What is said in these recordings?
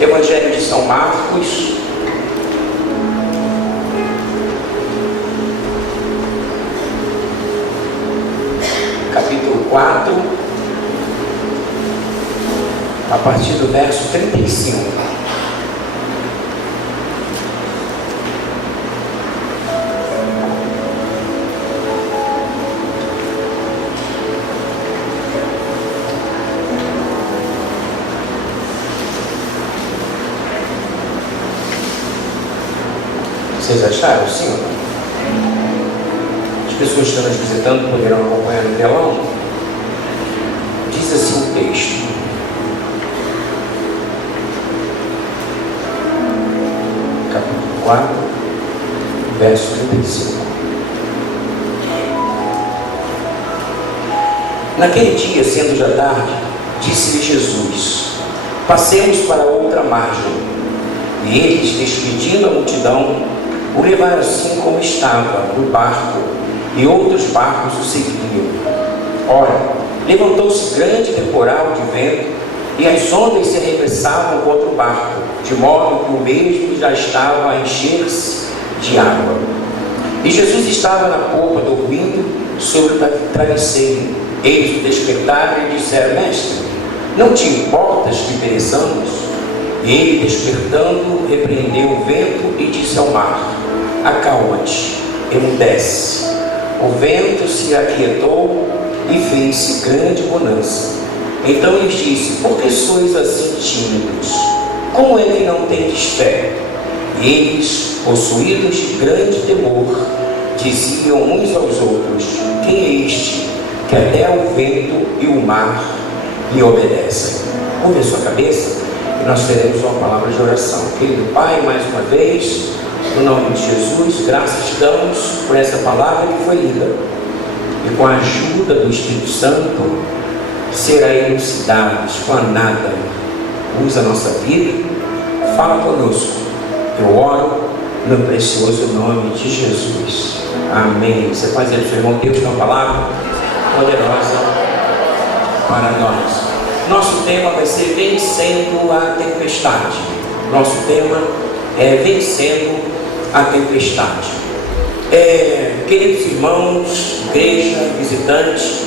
Evangelho de São Marcos, capítulo 4, a partir do verso 35. Vocês acharam, sim ou não? As pessoas que estão nos visitando poderão acompanhar no telão. Diz assim o texto: capítulo 4, verso 35. Naquele dia, sendo já tarde, disse-lhe Jesus: passemos para outra margem. E eles, despedindo a multidão, o levaram assim como estava, no barco, e outros barcos o seguiam. Ora, levantou-se grande temporal de vento, e as ondas se arremessavam contra o barco, de modo que o mesmo já estava a encher-se de água. E Jesus estava na popa, dormindo sobre o travesseiro. Eles o despertaram e disseram: Mestre, não te importas que pereçamos? E ele, despertando, repreendeu o vento e disse ao mar: acalma-te, emudece. O vento se aquietou e fez-se grande bonança. Então lhes disse: por que sois assim tímidos? Como é que não tendes fé? E eles, possuídos de grande temor, diziam uns aos outros: quem é este, que até o vento e o mar lhe obedecem? Curve a sua cabeça e nós teremos uma palavra de oração. Querido Pai, mais uma vez, no nome de Jesus, graças te damos por essa palavra que foi lida, e com a ajuda do Espírito Santo será elucidado, explanada. Usa a nossa vida, fala conosco. Eu oro no precioso nome de Jesus. Amém. Você pode dizer, seu irmão, Deus tem uma palavra poderosa para nós. Nosso tema vai ser vencendo a tempestade. Nosso tema é vencendo a tempestade. Queridos irmãos, igreja, visitantes,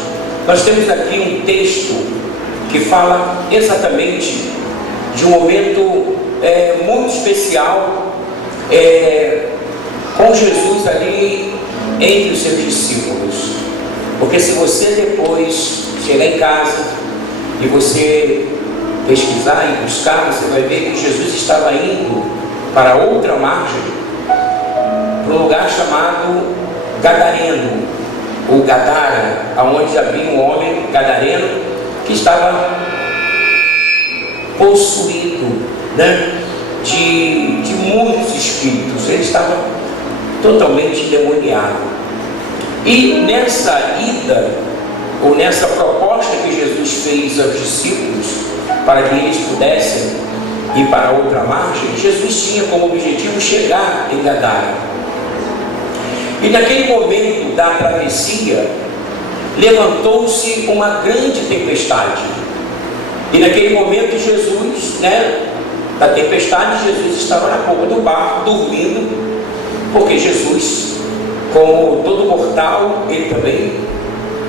nós temos aqui um texto que fala exatamente de um momento muito especial com Jesus ali entre os seus discípulos. Porque se você depois chegar em casa e você pesquisar e buscar, você vai ver que Jesus estava indo para outra margem, para um lugar chamado Gadareno, ou Gadara, onde havia um homem gadareno que estava possuído, de muitos espíritos. Ele estava totalmente endemoniado. E nessa ida, ou nessa proposta que Jesus fez aos discípulos, para que eles pudessem ir para outra margem, Jesus tinha como objetivo chegar em Gadara. E naquele momento da travessia, levantou-se uma grande tempestade. E naquele momento Jesus, da tempestade, Jesus estava na popa do barco, dormindo, porque Jesus, como todo mortal, ele também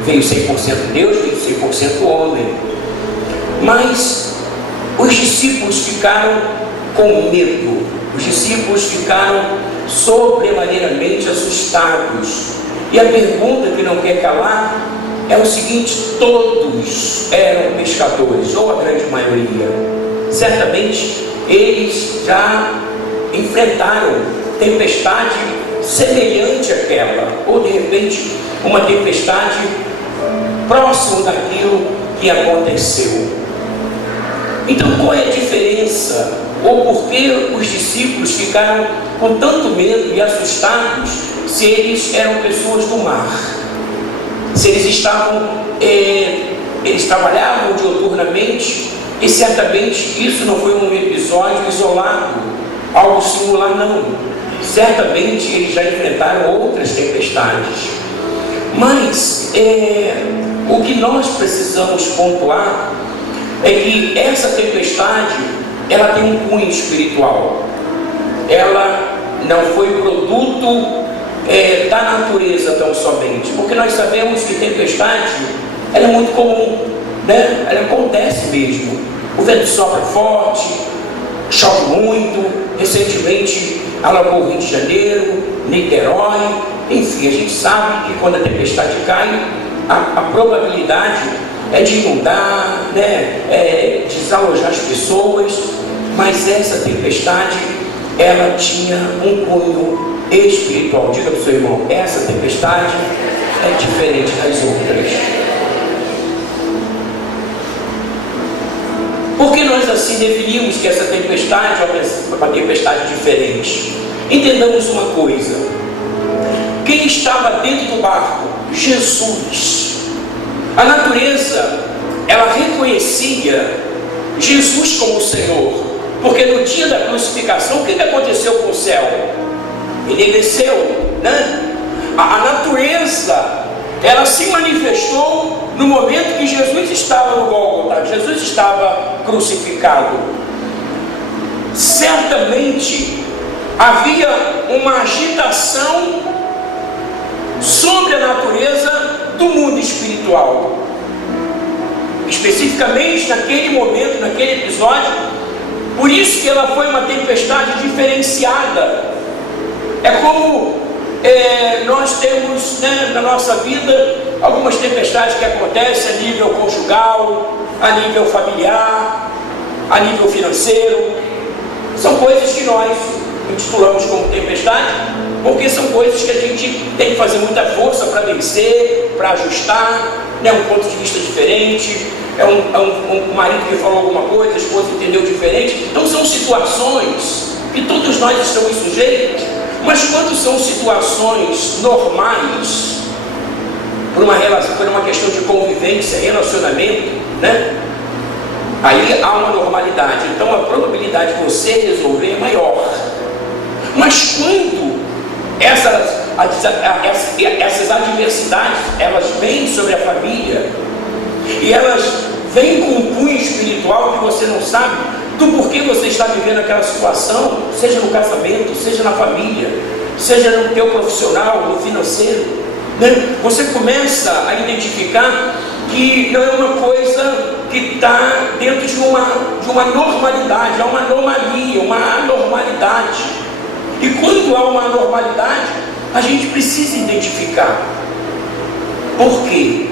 veio 100% Deus, veio 100% homem. Mas os discípulos ficaram com medo. Os discípulos ficaram sobremaneiramente assustados. E a pergunta que não quer calar é o seguinte: todos eram pescadores, ou a grande maioria. Certamente eles já enfrentaram tempestade semelhante àquela, ou de repente uma tempestade próximo daquilo que aconteceu. Então, qual é a diferença? Ou por que os discípulos ficaram com tanto medo e assustados, se eles eram pessoas do mar? Se eles estavam, eles trabalhavam diuturnamente, e certamente isso não foi um episódio isolado, algo singular, não. Certamente eles já enfrentaram outras tempestades. Mas o que nós precisamos pontuar é que essa tempestade ela tem um cunho espiritual. Ela não foi produto da natureza tão somente, porque nós sabemos que tempestade ela é muito comum, né? Ela acontece mesmo. O vento sopra forte, chove muito. Recentemente alagou o Rio de Janeiro, Niterói, enfim, a gente sabe que quando a tempestade cai, a probabilidade é de inundar, né? Desalojar as pessoas. Mas essa tempestade ela tinha um cunho espiritual. Diga para o seu irmão, essa tempestade é diferente das outras. Por que nós assim definimos que essa tempestade é uma tempestade diferente? Entendamos uma coisa: quem estava dentro do barco? Jesus. A natureza, ela reconhecia Jesus como o Senhor, porque no dia da crucificação, o que aconteceu com o céu? Enegreceu, né? A natureza, ela se manifestou no momento que Jesus estava no Gólgota, Jesus estava crucificado. Certamente havia uma agitação sobre a natureza do mundo espiritual. Especificamente naquele momento, naquele episódio, por isso que ela foi uma tempestade diferenciada. É como nós temos, né, na nossa vida algumas tempestades que acontecem a nível conjugal, a nível familiar, a nível financeiro. São coisas que nós intitulamos como tempestade, porque são coisas que a gente tem que fazer muita força para vencer, para ajustar, né, um ponto de vista diferente. É um marido que falou alguma coisa, a esposa entendeu diferente. Então são situações que todos nós estamos sujeitos. Mas quando são situações normais, por uma questão de convivência, relacionamento, né? Aí há uma normalidade. Então a probabilidade de você resolver é maior. Mas quando essas adversidades, elas vêm sobre a família, e elas vêm com um cunho espiritual que você não sabe do porquê você está vivendo aquela situação, seja no casamento, seja na família, seja no teu profissional, no financeiro, né? Você começa a identificar que não é uma coisa que está dentro de uma normalidade, há uma anomalia, uma anormalidade. E quando há uma anormalidade, a gente precisa identificar. Por quê?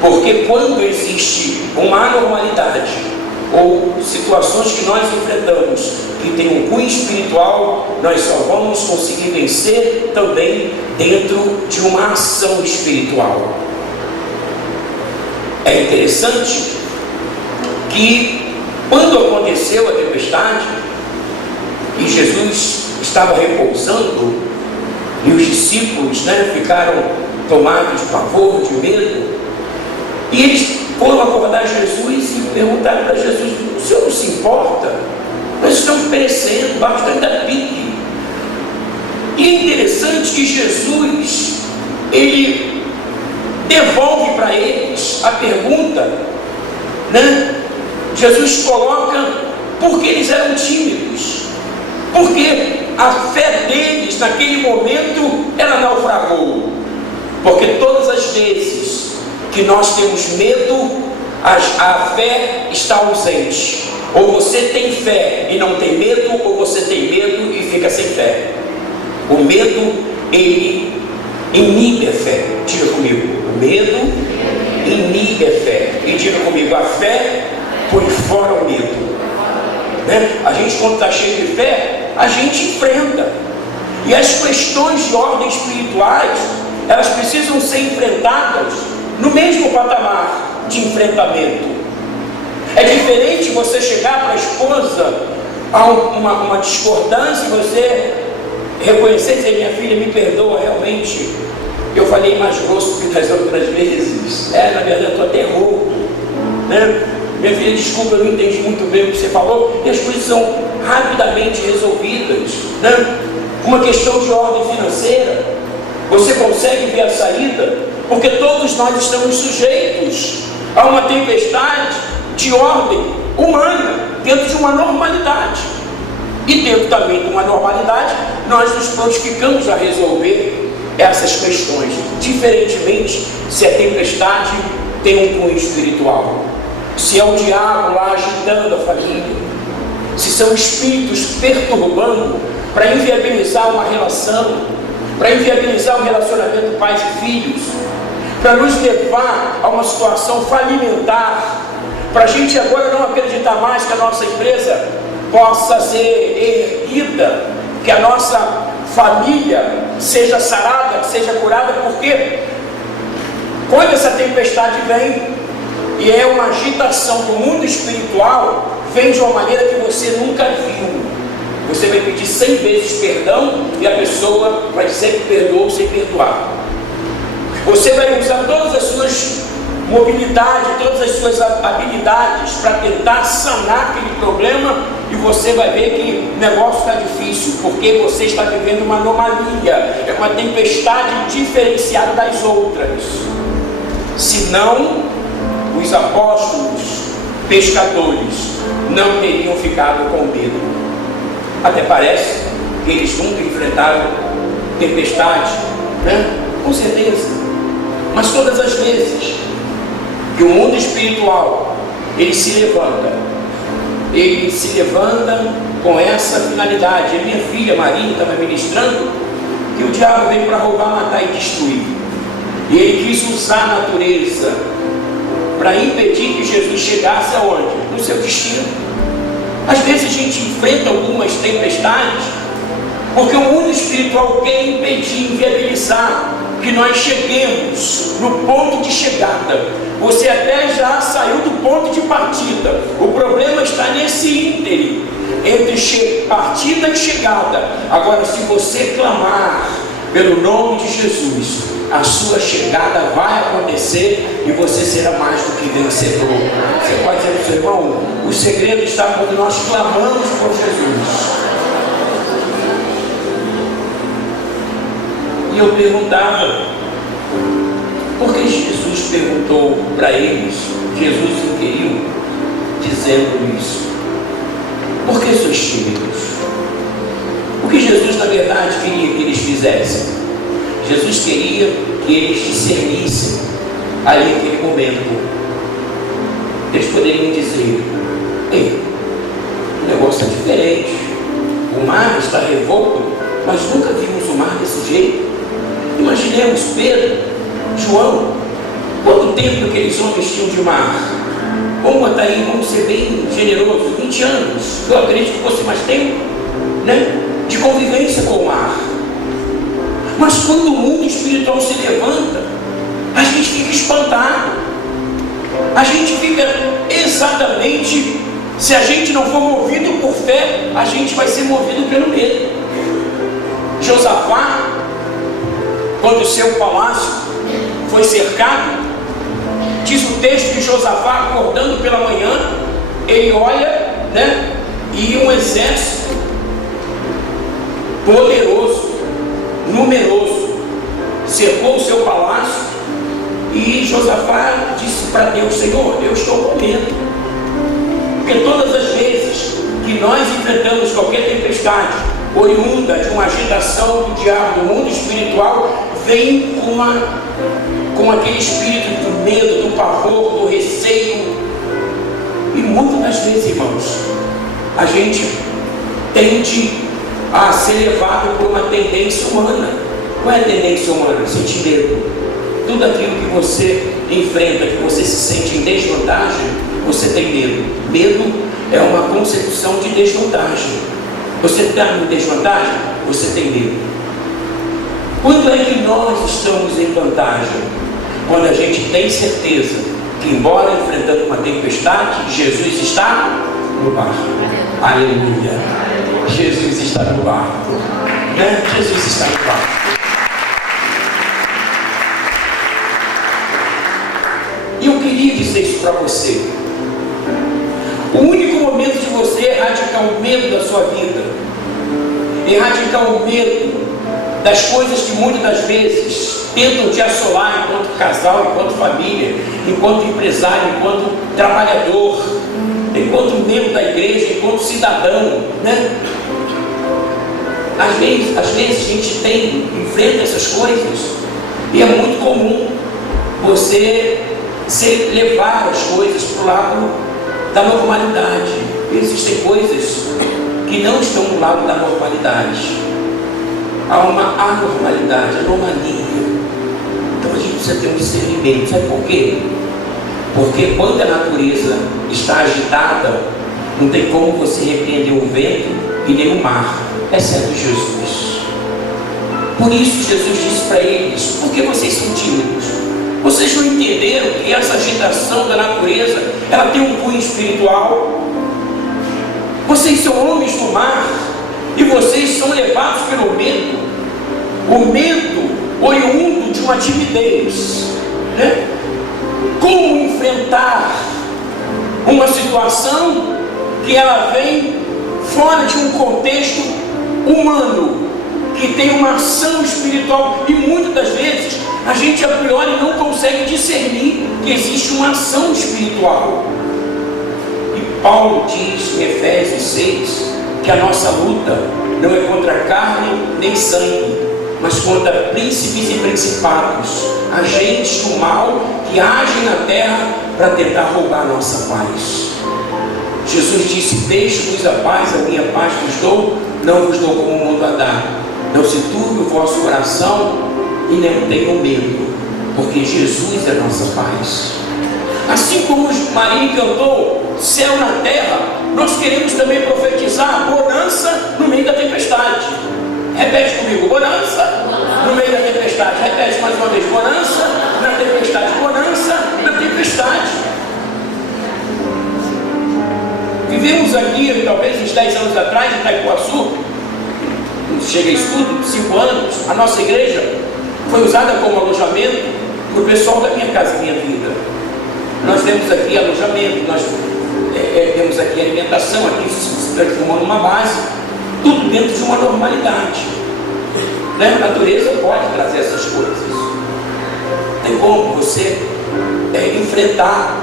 Porque quando existe uma anormalidade ou situações que nós enfrentamos que tem um cunho espiritual, nós só vamos conseguir vencer também dentro de uma ação espiritual. É interessante que quando aconteceu a tempestade e Jesus estava repousando e os discípulos, né, ficaram tomados de pavor, de medo, e eles foram acordar Jesus e perguntaram para Jesus: o senhor não se importa? Nós estamos perecendo, o barco está indo a pique. E é interessante que Jesus, ele devolve para eles a pergunta, né? Jesus coloca porque eles eram tímidos, porque a fé deles naquele momento ela naufragou. Porque todas as vezes que nós temos medo, a fé está ausente. Ou você tem fé e não tem medo, ou você tem medo e fica sem fé. O medo, ele inibe a fé. Diga comigo: o medo inibe a fé. E diga comigo: a fé põe fora o medo, né? A gente, quando está cheio de fé, a gente enfrenta. E as questões de ordem espirituais, elas precisam ser enfrentadas no mesmo patamar de enfrentamento. É diferente você chegar para a esposa a uma discordância e você reconhecer e dizer: minha filha, me perdoa, realmente eu falei mais grosso que das outras vezes. Na verdade eu estou até rouco, né? Minha filha, desculpa, eu não entendi muito bem o que você falou. E as coisas são rapidamente resolvidas, né? Uma questão de ordem financeira, você consegue ver a saída, porque todos nós estamos sujeitos a uma tempestade de ordem humana. dentro de uma normalidade. E dentro também de uma normalidade, nós nos prontificamos a resolver essas questões. Diferentemente, se a tempestade tem um cunho espiritual, se é o diabo lá agitando a família, se são espíritos perturbando para inviabilizar uma relação, para inviabilizar um relacionamento pais e filhos, para nos levar a uma situação falimentar, para a gente agora não acreditar mais que a nossa empresa possa ser erguida, que a nossa família seja sarada, seja curada, porque quando essa tempestade vem, e é uma agitação do mundo espiritual, vem de uma maneira que você nunca viu. Você vai pedir 100 vezes perdão e a pessoa vai dizer que perdoou sem perdoar. Você vai usar todas as suas mobilidades, todas as suas habilidades para tentar sanar aquele problema, e você vai ver que o negócio está difícil, porque você está vivendo uma anomalia, é uma tempestade diferenciada das outras. Senão, os apóstolos pescadores não teriam ficado com medo. Até parece que eles nunca enfrentaram tempestade, né? Com certeza. Mas todas as vezes que o mundo espiritual ele se levanta com essa finalidade. A minha filha Maria estava ministrando que o diabo veio para roubar, matar e destruir, e ele quis usar a natureza para impedir que Jesus chegasse aonde? No seu destino. Às vezes a gente enfrenta algumas tempestades porque o mundo espiritual quer impedir, inviabilizar que nós cheguemos no ponto de chegada. Você até já saiu do ponto de partida. O problema está nesse ínterim entre partida e chegada. Agora, se você clamar pelo nome de Jesus, a sua chegada vai acontecer e você será mais do que vencedor. Você pode dizer para o seu irmão: o segredo está quando nós clamamos por Jesus. E eu perguntava, por que Jesus perguntou para eles? Jesus inquiriu, dizendo isso: por que sois tímidos? O que Jesus na verdade queria que eles fizessem? Jesus queria que eles discernissem ali naquele momento. Eles poderiam dizer: ei, o negócio é diferente, o mar está revolto, mas nunca vimos o mar desse jeito. Imaginemos Pedro, João, quanto tempo aqueles homens tinham de mar? Vamos botar aí, vamos ser bem generosos, 20 anos, eu acredito que fosse mais tempo, né? De convivência com o mar. Mas quando o mundo espiritual se levanta, a gente fica espantado. A gente fica exatamente, se a gente não for movido por fé, a gente vai ser movido pelo medo. Josafá, quando o seu palácio foi cercado, diz o texto que Josafá, acordando pela manhã, ele olha, né, e um exército poderoso, numeroso, cercou o seu palácio, e Josafá disse para Deus: Senhor, eu estou com medo, porque todas as vezes que nós enfrentamos qualquer tempestade oriunda de uma agitação do diabo, do mundo espiritual, vem com aquele espírito do medo, do pavor, do receio. E muitas das vezes, irmãos, a gente tende a ser levado por uma tendência humana. Qual é a tendência humana? Sentir medo. Tudo aquilo que você enfrenta, que você se sente em desvantagem, você tem medo. Medo é uma concepção de desvantagem. Você está em desvantagem, você tem medo. Quando é que nós estamos em vantagem? Quando a gente tem certeza que, embora enfrentando uma tempestade, Jesus está no barco. Aleluia! Jesus está no barco, né? Jesus está no barco. E eu queria dizer isso para você. O único momento de você erradicar o medo da sua vida, erradicar o medo das coisas que muitas das vezes tentam te assolar enquanto casal, enquanto família, enquanto empresário, enquanto trabalhador, enquanto membro da igreja, enquanto cidadão, né? Às vezes a gente enfrenta essas coisas, e é muito comum você levar as coisas para o lado da normalidade. Existem coisas que não estão no lado da normalidade. Há uma anormalidade, anomalia. Então a gente precisa ter um discernimento. Sabe por quê? Porque quando a natureza está agitada, não tem como você repreender o vento e nem o mar, exceto Jesus. Por isso Jesus disse para eles: por que vocês são tímidos? Vocês não entenderam que essa agitação da natureza, ela tem um cunho espiritual? Vocês são homens do mar, e vocês são levados pelo medo. O medo oriundo de uma timidez, né? Como enfrentar uma situação que ela vem fora de um contexto humano, que tem uma ação espiritual, e muitas das vezes a gente a priori não consegue discernir que existe uma ação espiritual. E Paulo diz em Efésios 6 que a nossa luta não é contra carne nem sangue, mas contra príncipes e principados, agentes do mal que agem na terra para tentar roubar a nossa paz. Jesus disse: deixo-vos a paz, a minha paz vos dou, não vos dou como o mundo a dar. Não se turbe o vosso coração e não tenham medo, porque Jesus é a nossa paz. Assim como Maria cantou céu na terra, nós queremos também profetizar bonança no meio da tempestade. Repete comigo: bonança no meio da tempestade. Repete mais uma vez: bonança na tempestade. Bonança na tempestade. Vivemos aqui, talvez uns 10 anos atrás, em Itaipuaçu, chega a isso tudo, 5 anos, a nossa igreja foi usada como alojamento para o pessoal da Minha Casa Minha Vida. Nós temos aqui alojamento, nós temos aqui alimentação, aqui se transformou numa base, tudo dentro de uma normalidade, né? A natureza pode trazer essas coisas. Tem como você enfrentar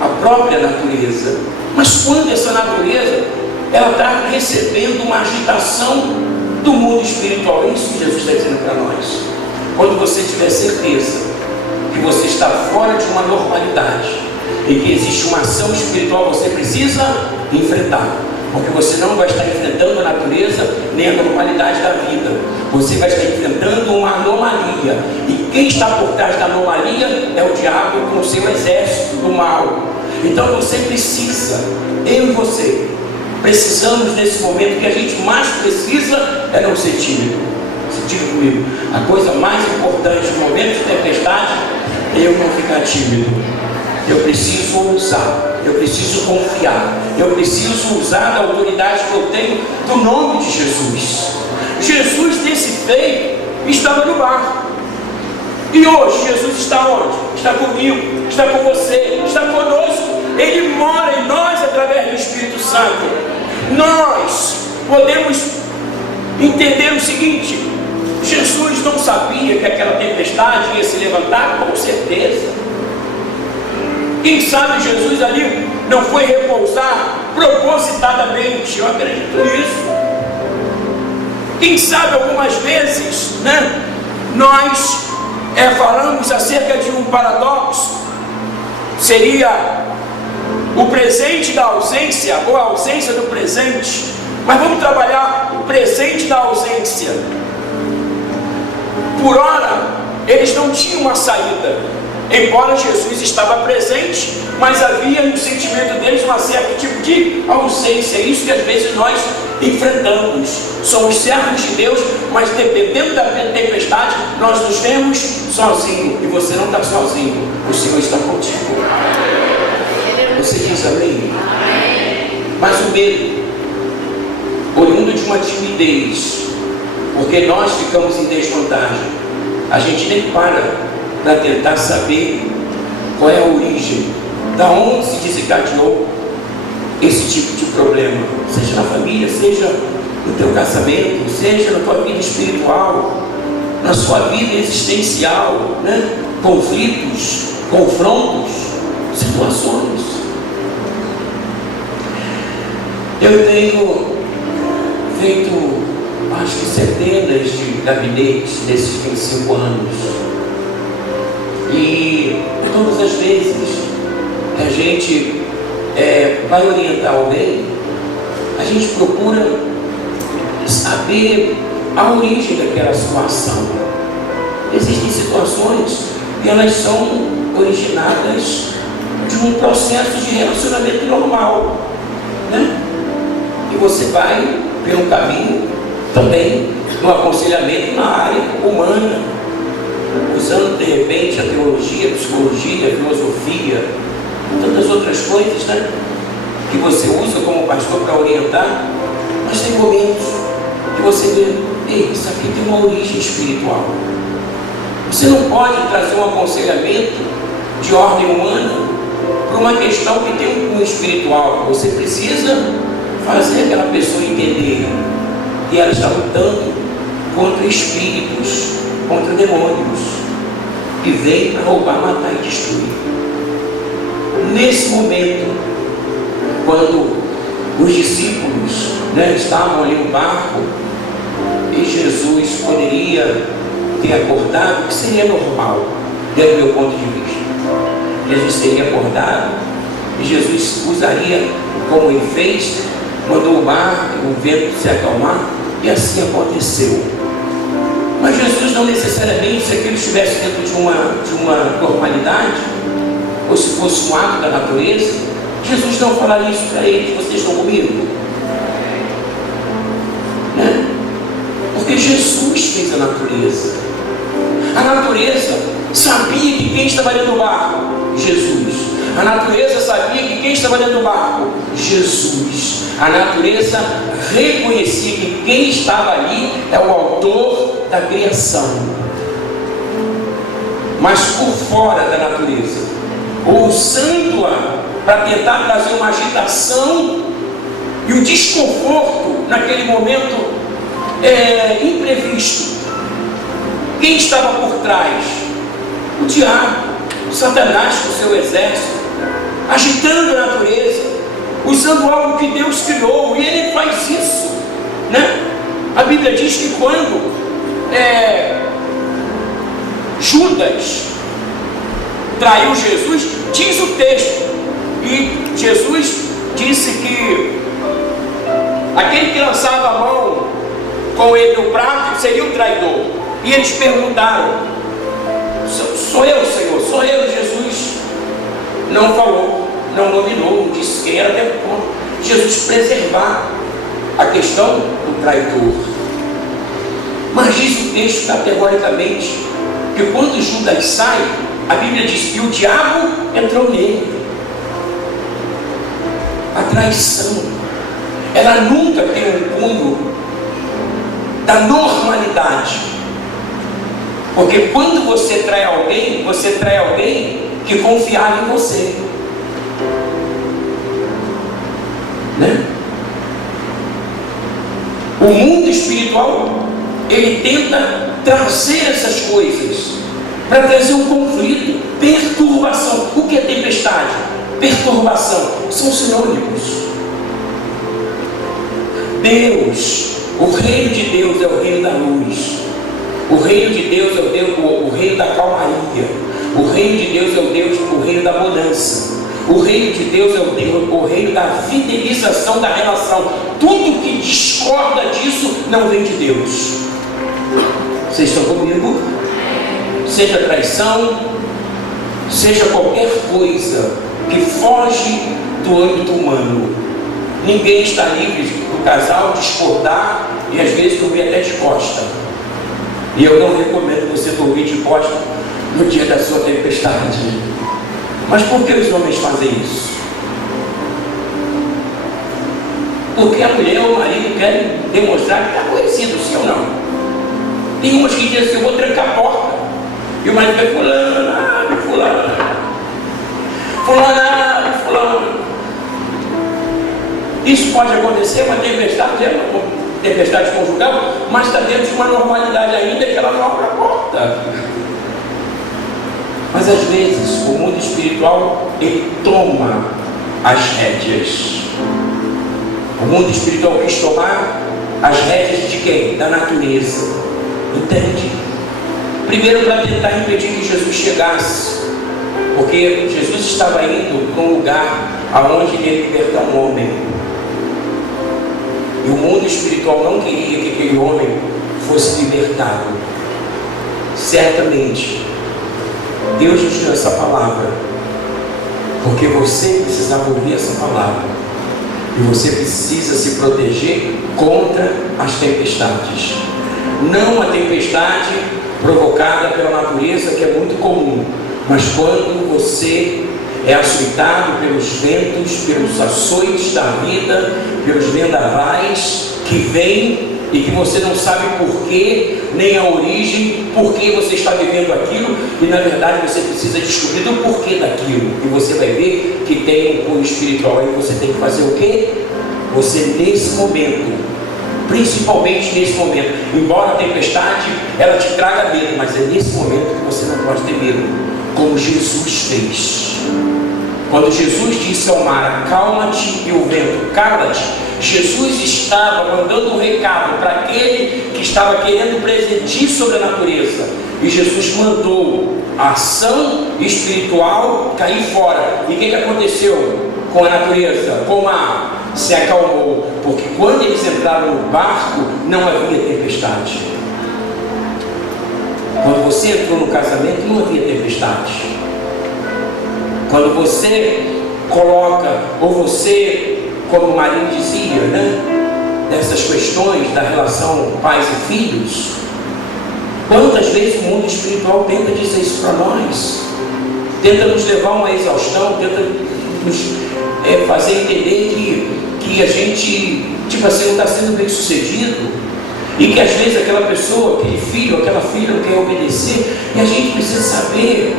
a própria natureza. Mas quando essa natureza ela está recebendo uma agitação do mundo espiritual, é isso que Jesus está dizendo para nós. Quando você tiver certeza que você está fora de uma normalidade e que existe uma ação espiritual, você precisa enfrentar, porque você não vai estar enfrentando a natureza nem a normalidade da vida, você vai estar enfrentando uma anomalia, e quem está por trás da anomalia é o diabo com o seu exército do mal. Então você precisa, eu e você precisamos nesse momento, que a gente mais precisa é não ser tímido. Se diga comigo: a coisa mais importante no momento de tempestade é eu não ficar tímido. Eu preciso ousar, eu preciso confiar, eu preciso usar da autoridade que eu tenho do nome de Jesus. Jesus, desse feito, estava no barco. E hoje Jesus está onde? Está comigo, está com você, está conosco. Ele mora em nós através do Espírito Santo. Nós podemos entender o seguinte: Jesus não sabia que aquela tempestade ia se levantar? Com certeza. Quem sabe Jesus ali não foi repousar propositadamente? Eu acredito nisso. Quem sabe algumas vezes, né, nós falamos acerca de um paradoxo. Seria o presente da ausência, ou a ausência do presente. Mas vamos trabalhar o presente da ausência. Por ora, eles não tinham uma saída, embora Jesus estava presente, mas havia no sentimento deles um certo tipo de ausência. É isso que às vezes nós enfrentamos. Somos servos de Deus, mas dependendo da tempestade, nós nos vemos sozinhos. E você não está sozinho, o Senhor está contigo. Você diz amém? Mas o medo, oriundo de uma timidez, porque nós ficamos em desvantagem, a gente nem para tentar saber qual é a origem, da onde se desencadeou esse tipo de problema, seja na família, seja no teu casamento, seja na tua vida espiritual, na sua vida existencial, né? Conflitos, confrontos, situações. Eu tenho feito, acho que centenas de gabinetes nesses 25 anos. E todas as vezes que a gente vai orientar alguém, a gente procura saber a origem daquela situação. Existem situações que elas são originadas de um processo de relacionamento normal, né? E você vai pelo caminho também do aconselhamento na área humana, usando de repente a teologia, a psicologia, a filosofia, tantas outras coisas, né, que você usa como pastor para orientar. Mas tem momentos que você vê, ei, isso aqui tem uma origem espiritual. Você não pode trazer um aconselhamento de ordem humana para uma questão que tem um espiritual. Você precisa fazer aquela pessoa entender que ela está lutando contra espíritos, contra demônios, que vêm para roubar, matar e destruir. Nesse momento, quando os discípulos, estavam ali no barco, e Jesus poderia ter acordado, que seria normal, dentro do meu ponto de vista. Jesus teria acordado, e Jesus usaria como ele fez, mandou o mar, o vento se acalmar, e assim aconteceu. Mas Jesus não necessariamente, se aquilo estivesse dentro de uma normalidade, ou se fosse um ato da natureza, Jesus não falaria isso para eles. Vocês estão comigo? Né? Porque Jesus fez a natureza. A natureza sabia que quem estava dentro do barco? Jesus. A natureza sabia que quem estava dentro do barco? Jesus. A natureza reconhecia que quem estava ali é o autor da criação. Mas por fora da natureza, usando-a para tentar trazer uma agitação e um desconforto naquele momento imprevisto. Quem estava por trás? O diabo, Satanás com seu exército, agitando a natureza, usando algo que Deus criou, e ele faz isso, né? A Bíblia diz que quando Judas traiu Jesus, diz o texto, e Jesus disse que aquele que lançava a mão com ele no prato seria o traidor. E eles perguntaram: sou eu, Senhor? Sou eu? Jesus não falou, não nominou, não disse quem era, até por Jesus preservar a questão do traidor. Mas diz o texto categoricamente que quando Judas sai, a Bíblia diz que o diabo entrou nele. A traição, ela nunca tem um cunho da normalidade. Porque quando você trai alguém que confiava em você, né? O mundo espiritual, ele tenta trazer essas coisas para trazer um conflito, perturbação. O que é tempestade? Perturbação. São sinônimos. Deus, o reino de Deus é o reino da luz. O reino de Deus é o reino da calmaria. O reino de Deus é o reino da bonança. O reino de Deus é o reino da fidelização da relação. Tudo que discorda disso não vem de Deus. Vocês estão comigo? Seja traição, seja qualquer coisa que foge do âmbito humano. Ninguém está livre do casal discordar e às vezes dormir até de costa. E eu não recomendo você dormir de costa no dia da sua tempestade. Mas por que os homens fazem isso? Porque a mulher ou o marido querem demonstrar que está conhecido, sim ou não. Tem umas que dizem assim: eu vou trancar a porta. E o marido vai fulano, fulano. Isso pode acontecer, uma tempestade conjugal, mas está dentro de uma normalidade ainda, que ela não abre a porta. Mas às vezes o mundo espiritual, ele toma as rédeas. O mundo espiritual quis tomar as rédeas de quem? Da natureza. Entende? Primeiro, para tentar impedir que Jesus chegasse, porque Jesus estava indo para um lugar aonde ele ia libertar um homem, e o mundo espiritual não queria que aquele homem fosse libertado. Certamente Deus nos deu essa palavra porque você precisava ouvir essa palavra, e você precisa se proteger contra as tempestades. Não a tempestade provocada pela natureza, que é muito comum, mas quando você é açoitado pelos ventos, pelos açoites da vida, pelos vendavais que vêm e que você não sabe porquê, nem a origem, por que você está vivendo aquilo, e na verdade você precisa descobrir o porquê daquilo, e você vai ver que tem um cunho espiritual. Aí você tem que fazer o quê? Você, nesse momento, principalmente nesse momento, embora a tempestade ela te traga medo, mas é nesse momento que você não pode ter medo, como Jesus fez. Quando Jesus disse ao mar: acalma-te, e o vento: cala-te, Jesus estava mandando um recado para aquele que estava querendo presidir sobre a natureza, e Jesus mandou a ação espiritual cair fora. E o que aconteceu com a natureza, com o mar? Se acalmou, porque quando eles entraram no barco não havia tempestade. Quando você entrou no casamento não havia tempestade. Quando você coloca, ou você, como o marido dizia, dessas questões da relação pais e filhos, quantas vezes o mundo espiritual tenta dizer isso para nós, tenta nos levar a uma exaustão, tenta nos fazer entender que a gente, tipo assim, não está sendo bem sucedido, e que às vezes aquela pessoa, aquele filho, aquela filha não quer obedecer, e a gente precisa saber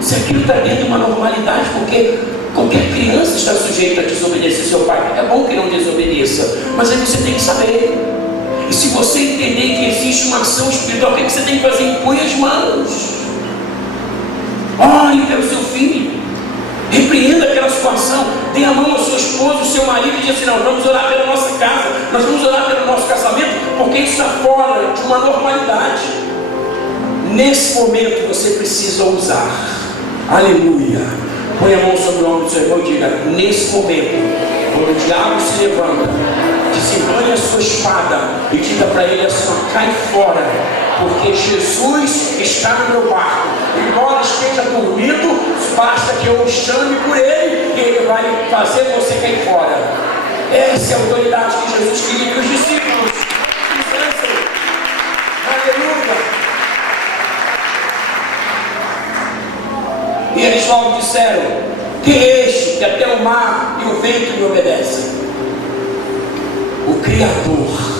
se aquilo está dentro de uma normalidade, porque qualquer criança está sujeita a desobedecer seu pai. É bom que não desobedeça, mas aí você tem que saber. E se você entender que existe uma ação espiritual, o que você tem que fazer? Impõe as mãos, ore pelo seu filho, repreenda aquela situação, dê a mão à sua esposa, ao seu marido, e diga assim: não, vamos orar pela nossa casa, nós vamos orar pelo nosso casamento, porque isso está fora de uma normalidade. Nesse momento você precisa usar. Aleluia. Põe a mão sobre o ombro do seu irmão e diga: nesse momento, quando o diabo se levanta, desembanhe a sua espada e diga para ele assim: cai fora, porque Jesus está no meu barco. Embora esteja dormindo, basta que eu o chame por ele, e ele vai fazer você cair fora. Essa é a autoridade que Jesus queria que os discípulos fizessem. Aleluia. E eles logo disseram: quem é este que até o mar e o vento lhe obedecem? O Criador.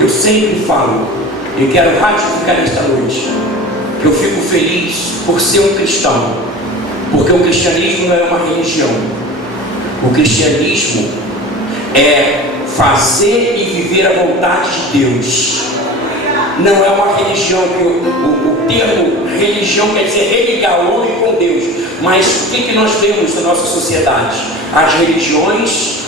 Eu sempre falo, e quero ratificar nesta noite, que eu fico feliz por ser um cristão, porque o cristianismo não é uma religião. O cristianismo é fazer e viver a vontade de Deus. Não é uma religião, que o termo religião quer dizer religar o homem com Deus. Mas o que nós vemos na nossa sociedade? As religiões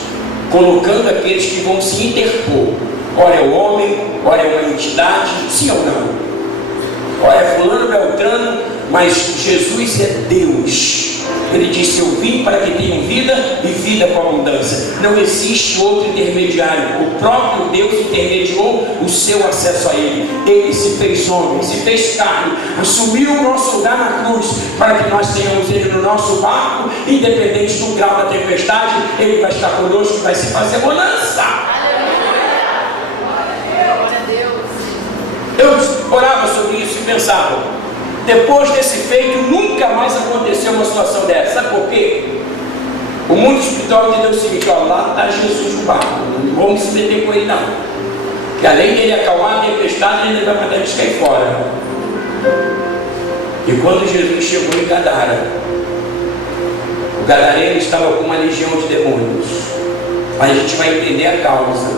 colocando aqueles que vão se interpor. Ora é o homem, ora é uma entidade, sim ou não? Ora é fulano, beltrano, mas Jesus é Deus. Ele disse: eu vim para que tenham vida e vida com abundância. Não existe outro intermediário. O próprio Deus intermediou o seu acesso a Ele. Ele se fez homem, se fez carne, assumiu o nosso lugar na cruz, para que nós tenhamos Ele no nosso barco. Independente do grau da tempestade, Ele vai estar conosco e vai se fazer bonança. Eu orava sobre isso e pensava: depois desse feito, nunca mais aconteceu uma situação dessa. Sabe por quê? O mundo espiritual entendeu o seguinte: ó, lá está Jesus no barco, não vamos se meter com ele não, que além dele acalmar a tempestade, ele vai mandar eles cair fora. E quando Jesus chegou em Gadara, o gadareno estava com uma legião de demônios. Mas a gente vai entender a causa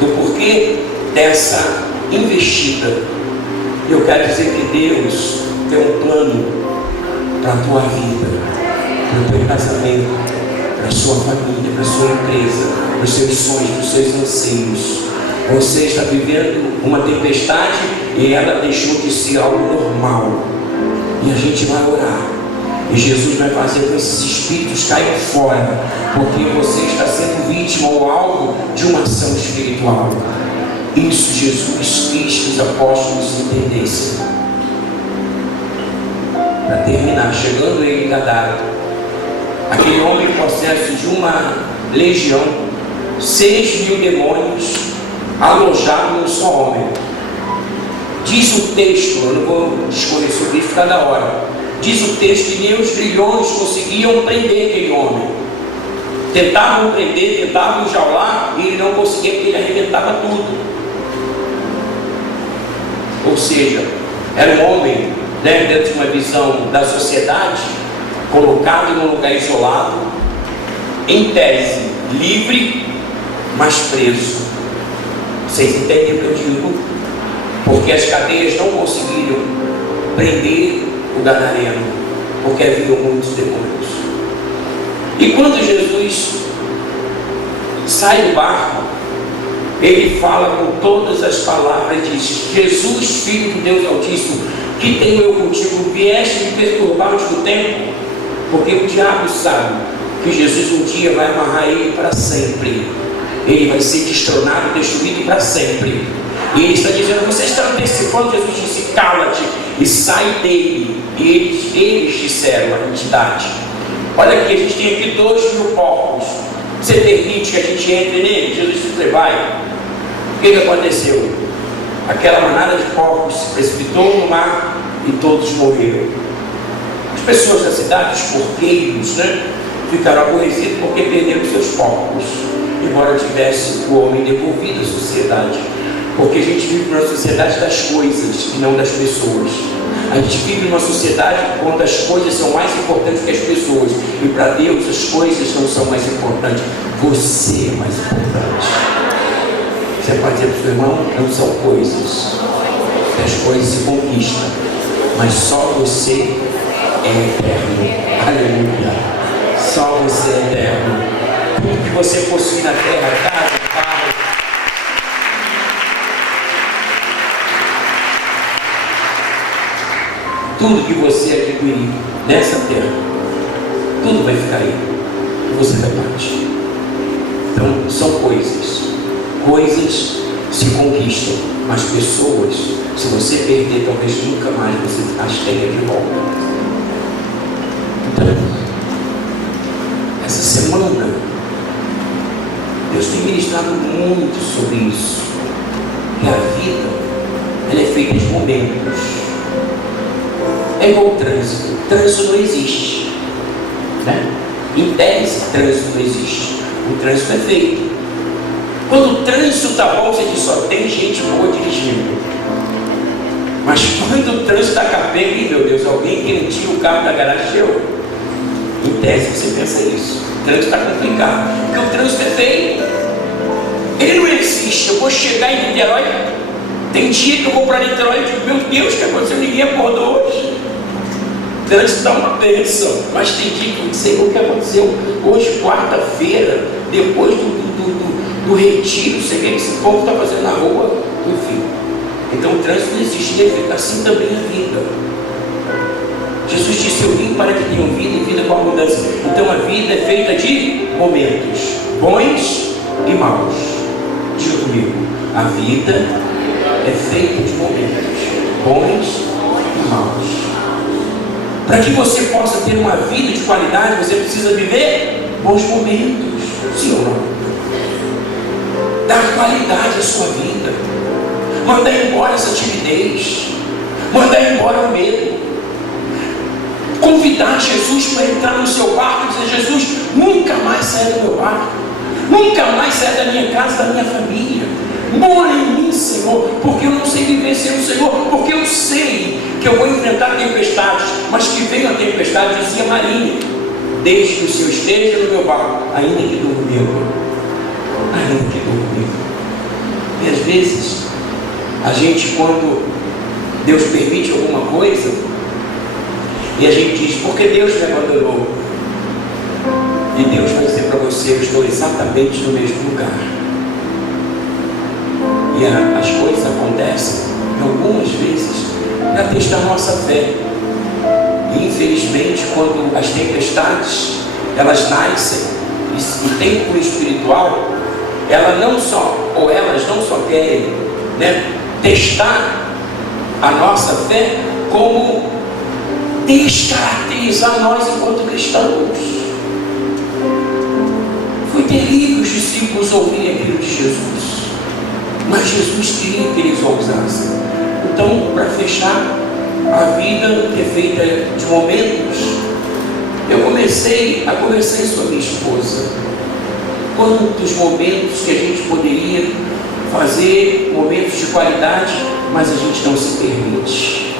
do porquê dessa investida. Eu quero dizer que Deus tem um plano para a tua vida, para o teu casamento, para a sua família, para a sua empresa, para os seus sonhos, para os seus anseios. Você está vivendo uma tempestade e ela deixou de ser algo normal. E a gente vai orar. E Jesus vai fazer com que esses espíritos caiam fora, porque você está sendo vítima ou alvo de uma ação espiritual. Isso Jesus quis que os apóstolos entendessem. Para terminar, chegando ele em Gadara, aquele homem possesso de uma legião, 6.000 demônios alojados num só homem. Diz o texto, eu não vou discorrer sobre isso cada hora, diz o texto que nem os grilhões conseguiam prender aquele homem. Tentavam prender, tentavam enjaular, e ele não conseguia, porque ele arrebentava tudo. Ou seja, era um homem, dentro de uma visão da sociedade, colocado num lugar isolado, em tese, livre, mas preso. Vocês entendem o que eu digo? Porque as cadeias não conseguiram prender o gadareno, porque havia muitos demônios. E quando Jesus sai do barco, ele fala com todas as palavras, diz: Jesus, Filho de Deus Altíssimo, que tenho eu contigo? Vieste me perturbar antes do tempo? Porque o diabo sabe que Jesus um dia vai amarrar ele para sempre. Ele vai ser destronado, destruído para sempre. E ele está dizendo: você está antecipando. Jesus disse: cala-te e sai dele. E eles disseram a entidade: olha aqui, a gente tem aqui 2.000 porcos. Você permite que a gente entre nele? Jesus disse: vai. O que aconteceu? Aquela manada de porcos se precipitou no mar e todos morreram. As pessoas da cidade, os porqueiros, ficaram aborrecidos porque perderam seus porcos, embora tivesse o homem devolvido à sociedade. Porque a gente vive numa sociedade das coisas e não das pessoas. A gente vive numa sociedade onde as coisas são mais importantes que as pessoas. E para Deus as coisas não são mais importantes. Você é mais importante. Você pode dizer para o seu irmão: não são coisas. As coisas se conquistam. Mas só você é eterno. Aleluia. Só você é eterno. Tudo que você possui na terra, casa, carro, tudo que você adquirir nessa terra, tudo vai ficar aí. E você vai partir. Então, são coisas. Coisas se conquistam, mas pessoas, se você perder, talvez nunca mais você as tenha de volta. Então, essa semana, Deus tem ministrado muito sobre isso. Que a vida, ela é feita de momentos. É igual o trânsito. Trânsito não existe, Em tese, trânsito não existe. O trânsito é feito. Quando o trânsito está bom, você diz: só tem gente boa dirigindo. Mas quando o trânsito está capenga, meu Deus, alguém que não tinha o carro da garagem chegou. Em tese você pensa isso. O trânsito está complicado, porque o trânsito é feio. Ele não existe. Eu vou chegar em Niterói, tem dia que eu vou para Niterói e digo: meu Deus, o que aconteceu? Ninguém acordou hoje. O trânsito está uma bênção. Mas tem dia que eu não sei o que aconteceu. Hoje, quarta-feira, depois do retiro, você vê que esse povo está fazendo na rua, enfim. Então o trânsito não existe, assim também a vida. Jesus disse: eu vim para que tenham vida e vida com abundância. Então a vida é feita de momentos, bons e maus. Diga comigo: a vida é feita de momentos, bons e maus. Para que você possa ter uma vida de qualidade, você precisa viver bons momentos, sim ou não? Dar qualidade à sua vida, mandar embora essa timidez, mandar embora o medo, convidar Jesus para entrar no seu barco e dizer: Jesus, nunca mais saia do meu barco, nunca mais saia da minha casa, da minha família, mora em mim, Senhor, porque eu não sei viver sem o Senhor, porque eu sei que eu vou enfrentar tempestades, mas que venha a tempestade, dizia Maria, desde que o Senhor esteja no meu barco, ainda que durma comigo. Ainda que durma comigo. E às vezes, a gente, quando Deus permite alguma coisa, e a gente diz: por que Deus me abandonou? E Deus vai dizer para você: eu estou exatamente no mesmo lugar. E as coisas acontecem, algumas vezes, para testar nossa fé. E infelizmente, quando as tempestades, elas nascem e tem cunho espiritual, elas não só querem, testar a nossa fé, como descaracterizar nós enquanto cristãos. Foi terrível os discípulos ouvirem aquilo de Jesus, mas Jesus queria que eles ousassem. Então, para fechar, a vida que é feita de momentos, eu comecei a conversar com a minha esposa. Quantos momentos que a gente poderia fazer, momentos de qualidade, mas a gente não se permite.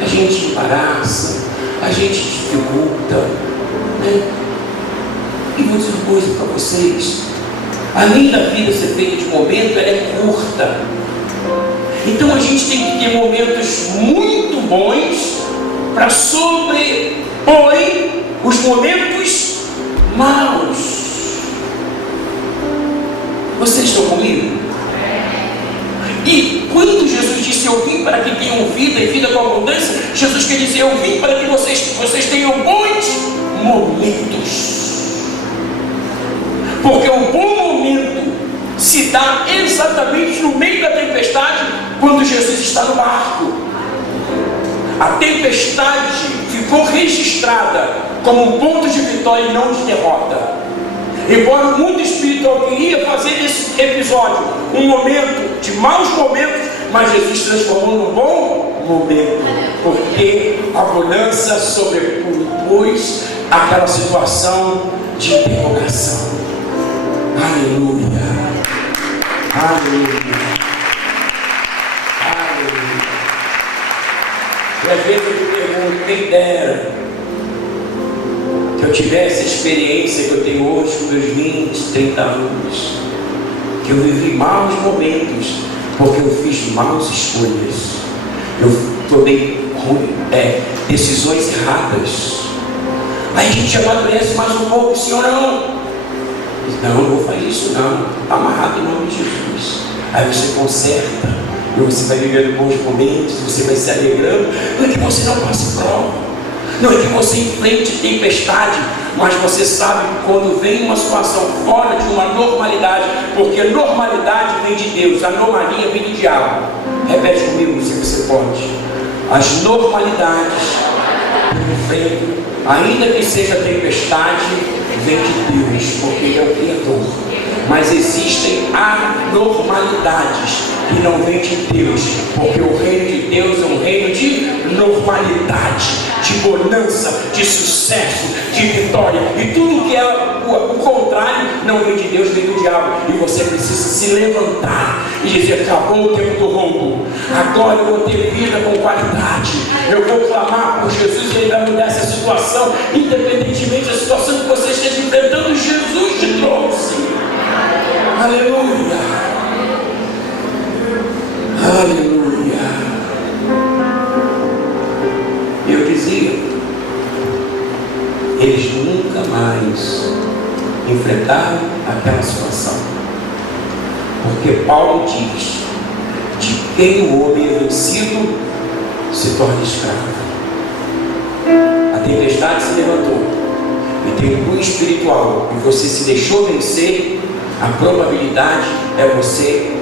A gente embaraça, a gente dificulta, E vou dizer uma coisa para vocês: além da vida ser feita de momento, ela é curta. Então a gente tem que ter momentos muito bons para sobrepor os momentos maus. Vocês estão comigo? E quando Jesus disse: eu vim para que tenham vida e vida com abundância, Jesus quer dizer: eu vim para que vocês tenham bons momentos. Porque o bom momento se dá exatamente no meio da tempestade, quando Jesus está no barco. A tempestade ficou registrada como um ponto de vitória e não de derrota. Embora o mundo espiritual queria fazer desse episódio um momento de maus momentos, mas Jesus transformou num bom momento, porque a bonança sobrepôs aquela situação de interrogação. Aleluia, aleluia, aleluia. E às vezes eu me pergunto: quem dera que eu tivesse a experiência que eu tenho hoje com meus 20, 30 anos, que eu vivi maus momentos, porque eu fiz maus escolhas, eu tomei decisões erradas. Aí a gente amadurece mais um pouco: sim ou não? Não, não vou fazer isso não. Está amarrado em nome de Jesus. Aí você conserta, e você vai vivendo bons momentos, você vai se alegrando. Não é que você não passe prova, não é que você enfrente tempestade, mas você sabe que quando vem uma situação fora de uma normalidade, porque normalidade vem de Deus, a anomalia vem do diabo. Repete comigo se você pode. As normalidades que enfrentam, ainda que seja tempestade, vem de Deus, porque Ele é o Criador. Mas existem anormalidades que não vêm de Deus, porque o reino de Deus é um reino de normalidade, de bonança, de sucesso, de vitória. E tudo que é o contrário não vem de Deus, vem do diabo. E você precisa se levantar e dizer: acabou o tempo do roubo, agora eu vou ter vida com qualidade. Eu vou clamar por Jesus e Ele vai mudar essa situação, independentemente da situação que você esteja enfrentando. Jesus te trouxe. Aleluia, aleluia. Eu dizia: eles nunca mais enfrentaram aquela situação, porque Paulo diz: de quem o homem é vencido se torna escravo. A tempestade se levantou e tem um cunho espiritual, e você se deixou vencer. A probabilidade é você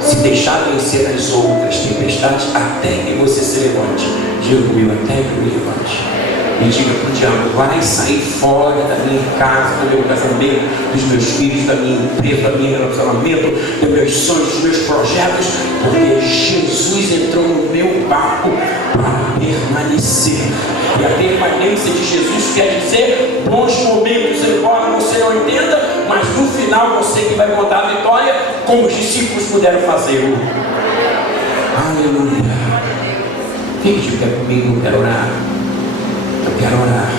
se deixar vencer nas outras tempestades até que você se levante. Diga comigo: até que eu me levante. E diga para o diabo: vai sair fora da minha casa, do meu casamento, dos meus filhos, da minha empresa, do meu relacionamento, dos meus sonhos, dos meus projetos, porque Jesus entrou no meu barco para permanecer. E a permanência de Jesus quer dizer bons momentos, embora você não entenda, mas no final você que vai contar a vitória, como os discípulos puderam fazer. Aleluia. Fique de pé comigo, eu quero orar. Eu quero orar.